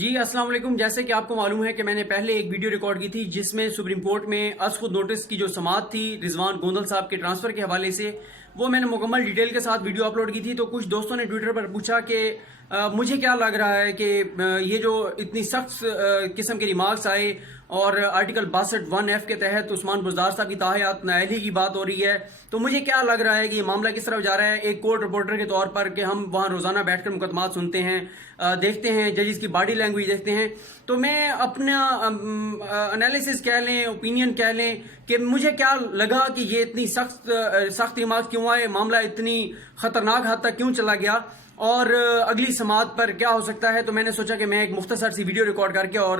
جی السلام علیکم. جیسے کہ آپ کو معلوم ہے کہ میں نے پہلے ایک ویڈیو ریکارڈ کی تھی جس میں سپریم کورٹ میں از خود نوٹس کی جو سماعت تھی رضوان گوندل صاحب کے ٹرانسفر کے حوالے سے، وہ میں نے مکمل ڈیٹیل کے ساتھ ویڈیو اپلوڈ کی تھی. تو کچھ دوستوں نے ٹویٹر پر پوچھا کہ مجھے کیا لگ رہا ہے کہ یہ جو اتنی سخت قسم کے ریمارکس آئے اور آرٹیکل 62(1)(f) کے تحت عثمان بزدار صاحب کی تاحیات نااہلی کی بات ہو رہی ہے، تو مجھے کیا لگ رہا ہے کہ یہ معاملہ کس طرف جا رہا ہے. ایک کورٹ رپورٹر کے طور پر کہ ہم وہاں روزانہ بیٹھ کر مقدمات سنتے ہیں، دیکھتے ہیں، ججز کی باڈی لینگویج دیکھتے ہیں، تو میں اپنا انالیسس کہہ لیں، اوپینین کہہ لیں کہ مجھے کیا لگا کہ یہ اتنی سخت ریمارکس کیوں آئے، معاملہ اتنی خطرناک حد تک کیوں چلا گیا اور اگلی سماعت پر کیا ہو سکتا ہے. تو میں نے سوچا کہ میں ایک مختصر سی ویڈیو ریکارڈ کر کے اور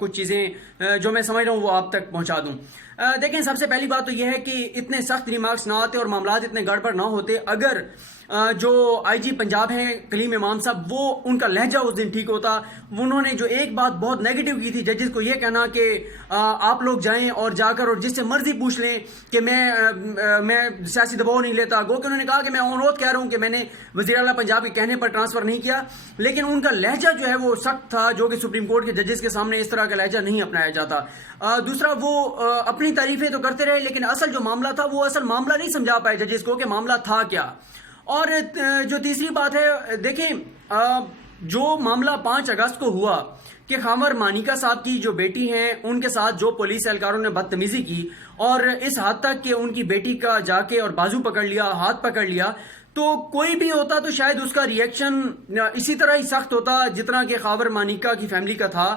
کچھ چیزیں جو میں سمجھ رہا ہوں وہ آپ تک پہنچا دوں. دیکھیں، سب سے پہلی بات تو یہ ہے کہ اتنے سخت ریمارکس نہ آتے اور معاملات اتنے گڑبڑ نہ ہوتے اگر جو آئی جی پنجاب ہیں کلیم امام صاحب، وہ ان کا لہجہ اس دن ٹھیک ہوتا. انہوں نے جو ایک بات بہت نیگیٹو کی تھی ججز کو یہ کہنا کہ آپ لوگ جائیں اور جا کر اور جس سے مرضی پوچھ لیں کہ میں سیاسی دباؤ نہیں لیتا. گو کہ انہوں نے کہا کہ میں آن روڈ کہہ رہا ہوں کہ میں نے وزیر اعلیٰ پنجاب کے کہنے پر ٹرانسفر نہیں کیا، لیکن ان کا لہجہ جو ہے وہ سخت تھا، جو کہ سپریم کورٹ کے ججز کے سامنے اس طرح کا لہجہ نہیں اپنایا جاتا. دوسرا، وہ اپنی تعریفیں تو کرتے رہے لیکن اصل جو معاملہ تھا وہ اصل معاملہ نہیں سمجھا پائے ججز کو کہ معاملہ تھا کیا. اور جو تیسری بات ہے، دیکھیں جو معاملہ 5 اگست کو ہوا کہ خاور مانیکا صاحب کی جو بیٹی ہیں ان کے ساتھ جو پولیس اہلکاروں نے بدتمیزی کی اور اس حد تک کہ ان کی بیٹی کا جا کے اور بازو پکڑ لیا، ہاتھ پکڑ لیا، تو کوئی بھی ہوتا تو شاید اس کا ریئیکشن اسی طرح ہی سخت ہوتا جتنا کہ خاور مانیکا کی فیملی کا تھا.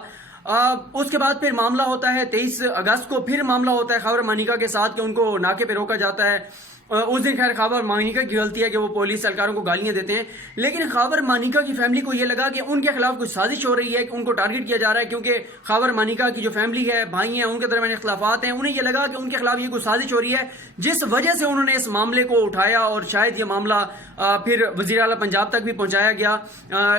اس کے بعد پھر معاملہ ہوتا ہے 23 اگست کو، پھر معاملہ ہوتا ہے خاور مانیکا کے ساتھ کہ ان کو ناکے پہ روکا جاتا ہے. اس دن خیر خاور مانیکا کی غلطی ہے کہ وہ پولیس اہلکاروں کو گالیاں دیتے ہیں، لیکن خاور مانیکا کی فیملی کو یہ لگا کہ ان کے خلاف کچھ سازش ہو رہی ہے، کہ ان کو ٹارگٹ کیا جا رہا ہے کیونکہ خاور مانیکا کی جو فیملی ہے، بھائی ہیں، ان کے درمیان اختلافات ہیں. انہیں یہ لگا کہ ان کے خلاف یہ کوئی سازش ہو رہی ہے جس وجہ سے انہوں نے اس معاملے کو اٹھایا اور شاید یہ معاملہ پھر وزیر اعلیٰ پنجاب تک بھی پہنچایا گیا.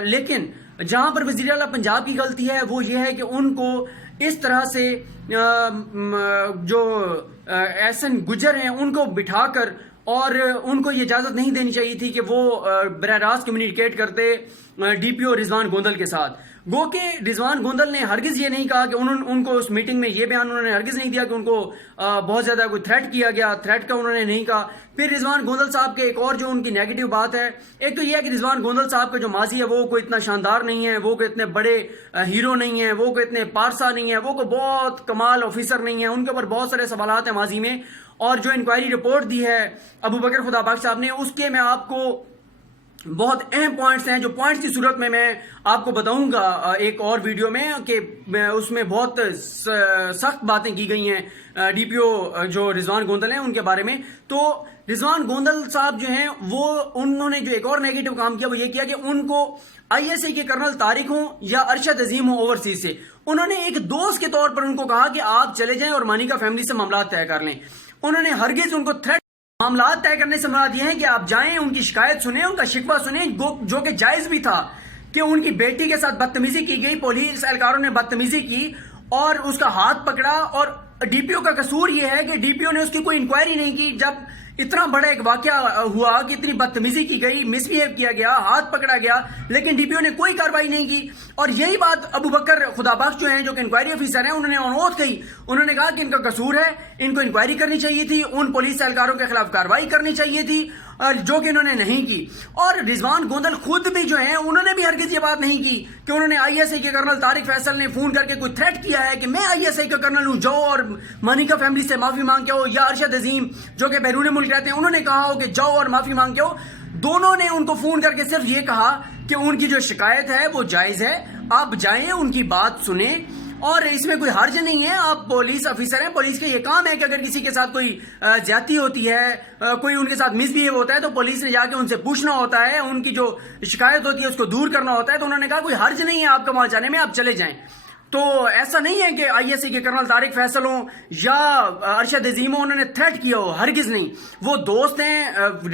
لیکن جہاں پر وزیر اعلیٰ پنجاب کی غلطی ہے وہ یہ ہے کہ ان کو اس طرح سے جو احسن گجر ہیں ان کو بٹھا کر اور ان کو یہ اجازت نہیں دینی چاہیے تھی کہ وہ براہ راست کمیونیکیٹ کرتے ڈی پی او رضوان گوندل کے ساتھ. گو کہ رضوان گوندل نے ہرگز یہ نہیں کہا کہ ان کو اس میٹنگ میں یہ بیان انہوں نے ہرگز نہیں دیا کہ ان کو بہت زیادہ کوئی تھریٹ کیا گیا، تھریٹ کا انہوں نے نہیں کہا. پھر رضوان گوندل صاحب کے ایک اور جو ان کی نیگیٹو بات ہے، ایک تو یہ ہے کہ رضوان گوندل صاحب کا جو ماضی ہے وہ کوئی اتنا شاندار نہیں ہے، وہ کوئی اتنے بڑے ہیرو نہیں ہیں، وہ کوئی اتنے پارسا نہیں ہے، وہ کوئی بہت کمال آفیسر نہیں ہے. ان کے اوپر بہت سارے سوالات ہیں ماضی میں، اور جو انکوائری رپورٹ دی ہے ابو بکر خدا بخش صاحب نے، اس کے میں آپ کو بہت اہم پوائنٹس ہیں جو پوائنٹس کی صورت میں آپ کو بتاؤں گا ایک اور ویڈیو میں، کہ اس میں بہت سخت باتیں کی گئی ہیں ڈی پی او جو رضوان گوندل ہیں ان کے بارے میں. تو رضوان گوندل صاحب جو ہیں وہ انہوں نے جو ایک اور نیگیٹو کام کیا وہ یہ کیا کہ ان کو آئی ایس آئی کے کرنل طارق ہوں یا ارشد عظیم ہوں اوورسیز سے، انہوں نے ایک دوست کے طور پر ان کو کہا کہ آپ چلے جائیں اور مانیکا فیملی سے معاملات طے کر لیں. انہوں نے ہرگز ان کو تھریٹ، معاملات طے کرنے سے مراد یہ ہے کہ آپ جائیں، ان کی شکایت سنیں، ان کا شکوہ سنیں، جو کہ جائز بھی تھا کہ ان کی بیٹی کے ساتھ بدتمیزی کی گئی، پولیس اہلکاروں نے بدتمیزی کی اور اس کا ہاتھ پکڑا. اور ڈی پی او کا قصور یہ ہے کہ ڈی پی او نے اس کی کوئی انکوائری نہیں کی. جب اتنا بڑا ایک واقعہ ہوا کہ اتنی بدتمیزی کی گئی، مس بیہیو کیا گیا، ہاتھ پکڑا گیا، لیکن ڈی پی او نے کوئی کارروائی نہیں کی. اور یہی بات ابو بکر خدا بخش جو ہیں، جو کہ انکوائری آفیسر ہیں، انہوں نے آن اوتھ کہی. انہوں نے کہا کہ ان کا قصور ہے، ان کو انکوائری کرنی چاہیے تھی، ان پولیس اہلکاروں کے خلاف کارروائی کرنی چاہیے تھی، جو کہ انہوں نے نہیں کی. اور رضوان گوندل خود بھی جو ہیں انہوں نے بھی ہرگز یہ بات نہیں کی کہ انہوں نے آئی ایس آئی کے کرنل طارق فیصل نے فون کر کے کوئی تھریٹ کیا ہے کہ میں آئی ایس آئی کا کرنل ہوں، جاؤ اور مانیکا فیملی سے معافی مانگ کے ہو، یا ارشد عظیم جو کہ بیرون ملک رہتے ہیں انہوں نے کہا ہو کہ جاؤ اور معافی مانگ کے ہو. دونوں نے ان کو فون کر کے صرف یہ کہا کہ ان کی جو شکایت ہے وہ جائز ہے، آپ جائیں، ان کی بات سنیں، اور اس میں کوئی حرج نہیں ہے. آپ پولیس آفیسر ہیں، پولیس کا یہ کام ہے کہ اگر کسی کے ساتھ کوئی زیادتی ہوتی ہے، کوئی ان کے ساتھ مس بیہیو ہوتا ہے تو پولیس نے جا کے ان سے پوچھنا ہوتا ہے، ان کی جو شکایت ہوتی ہے اس کو دور کرنا ہوتا ہے. تو انہوں نے کہا کوئی حرج نہیں ہے آپ کا وہاں جانے میں، آپ چلے جائیں. تو ایسا نہیں ہے کہ آئی ایس آئی کے کرنل طارق فیصل ہوں یا ارشد عظیم ہوں انہوں نے تھریٹ کیا ہو، ہرگز نہیں. وہ دوست ہیں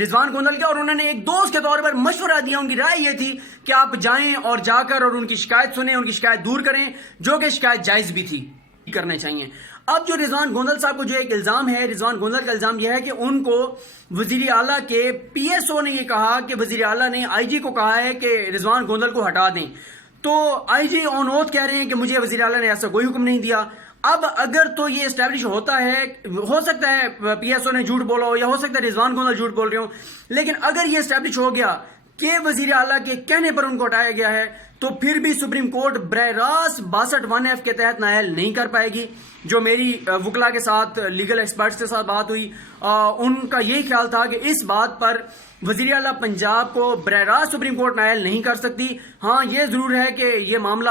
رضوان گوندل کے، اور انہوں نے ایک دوست کے طور پر مشورہ دیا. ان کی رائے یہ تھی کہ آپ جائیں اور جا کر اور ان کی شکایت سنیں، ان کی شکایت دور کریں، جو کہ شکایت جائز بھی تھی، کرنے چاہیے. اب جو رضوان گوندل صاحب کو جو ایک الزام ہے، رضوان گوندل کا الزام یہ ہے کہ ان کو وزیر اعلیٰ کے پی ایس او نے یہ کہا کہ وزیر اعلیٰ نے آئی جی کو کہا ہے کہ رضوان گوندل کو ہٹا دیں. تو آئی جی آن اوتھ کہہ رہے ہیں کہ مجھے وزیر اعلیٰ نے ایسا کوئی حکم نہیں دیا. اب اگر تو یہ اسٹیبلش ہوتا ہے، ہو سکتا ہے پی ایس او نے جھوٹ بولا ہو یا ہو سکتا ہے رضوان گوندل جھوٹ بول رہے ہوں، لیکن اگر یہ اسٹیبلش ہو گیا کہ وزیر اعلیٰ کے کہنے پر ان کو ہٹایا گیا ہے تو پھر بھی سپریم کورٹ براہ راست 62(1)(f) کے تحت نااہل نہیں کر پائے گی. جو میری وکلا کے ساتھ، لیگل ایکسپرٹس کے ساتھ بات ہوئی، ان کا یہی خیال تھا کہ اس بات پر وزیر اعلیٰ پنجاب کو براہ راست سپریم کورٹ نااہل نہیں کر سکتی. ہاں یہ ضرور ہے کہ یہ معاملہ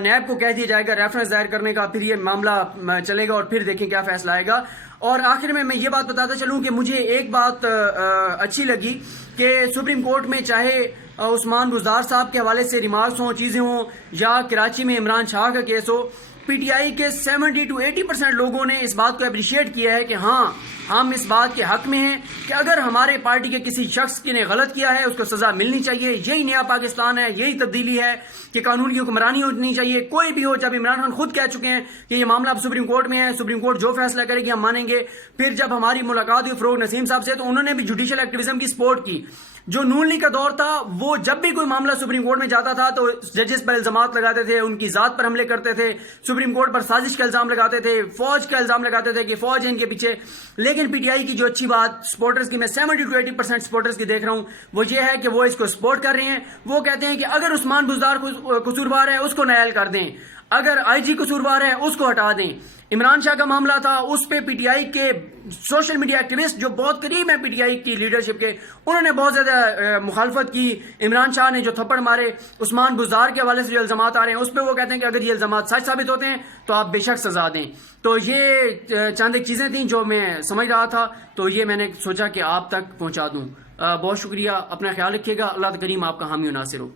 نیب کو کہہ دیا جائے گا ریفرنس دائر کرنے کا، پھر یہ معاملہ چلے گا اور پھر دیکھیں کیا فیصلہ آئے گا. اور آخر میں یہ بات بتاتا چلوں کہ مجھے ایک بات اچھی لگی کہ سپریم کورٹ میں چاہے عثمان بزدار صاحب کے حوالے سے ریمارکس ہوں، چیزیں ہوں، یا کراچی میں عمران شاہ کا case who, P T I کے 70 to 80% لوگوں نے اس بات کو اپریشیٹ کیا ہے کہ ہاں ہم اس بات کے حق میں ہیں کہ اگر ہمارے پارٹی کے کسی شخص نے غلط کیا ہے اس کو سزا ملنی چاہیے. یہی نیا پاکستان ہے، یہی تبدیلی ہے کہ قانون کی حکمرانی ہونی چاہیے. کوئی بھی ہو، جب عمران خان خود کہہ چکے ہیں کہ یہ معاملہ اب سپریم کورٹ میں ہے، سپریم کورٹ جو فیصلہ کرے گی ہم مانیں گے. پھر جب ہماری ملاقات ہوئی فروغ نسیم صاحب سے تو انہوں نے بھی جوڈیشل ایکٹیویزم کی سپورٹ کی. جو نون لیگ کا دور تھا، وہ جب بھی کوئی معاملہ سپریم کورٹ میں جاتا تھا تو ججز پر الزامات لگاتے تھے، ان کی ذات پر حملے کرتے تھے، سپریم کورٹ پر سازش کا الزام لگاتے تھے، فوج کا الزام لگاتے تھے کہ فوج ہے ان کے پیچھے. لیکن پی ٹی آئی کی جو اچھی بات سپورٹرز کی، میں 70 to 80% سپورٹرز کی دیکھ رہا ہوں، وہ یہ ہے کہ وہ اس کو سپورٹ کر رہے ہیں. وہ کہتے ہیں کہ اگر عثمان بزدار قصوروار ہے اس کو نااہل کر دیں، اگر آئی جی قصوروار ہے اس کو ہٹا دیں. عمران شاہ کا معاملہ تھا، اس پہ پی ٹی آئی کے سوشل میڈیا ایکٹیوسٹ جو بہت قریب ہیں پی ٹی آئی کی لیڈرشپ کے، انہوں نے بہت زیادہ مخالفت کی. عمران شاہ نے جو تھپڑ مارے، عثمان بزدار کے حوالے سے جو الزامات آ رہے ہیں اس پہ وہ کہتے ہیں کہ اگر یہ الزامات سچ ثابت ہوتے ہیں تو آپ بے شک سزا دیں. تو یہ چند ایک چیزیں تھیں جو میں سمجھ رہا تھا، تو یہ میں نے سوچا کہ آپ تک پہنچا دوں. بہت شکریہ، اپنا خیال رکھیے گا. اللہ کریم آپ کا حامی و ناصر ہو.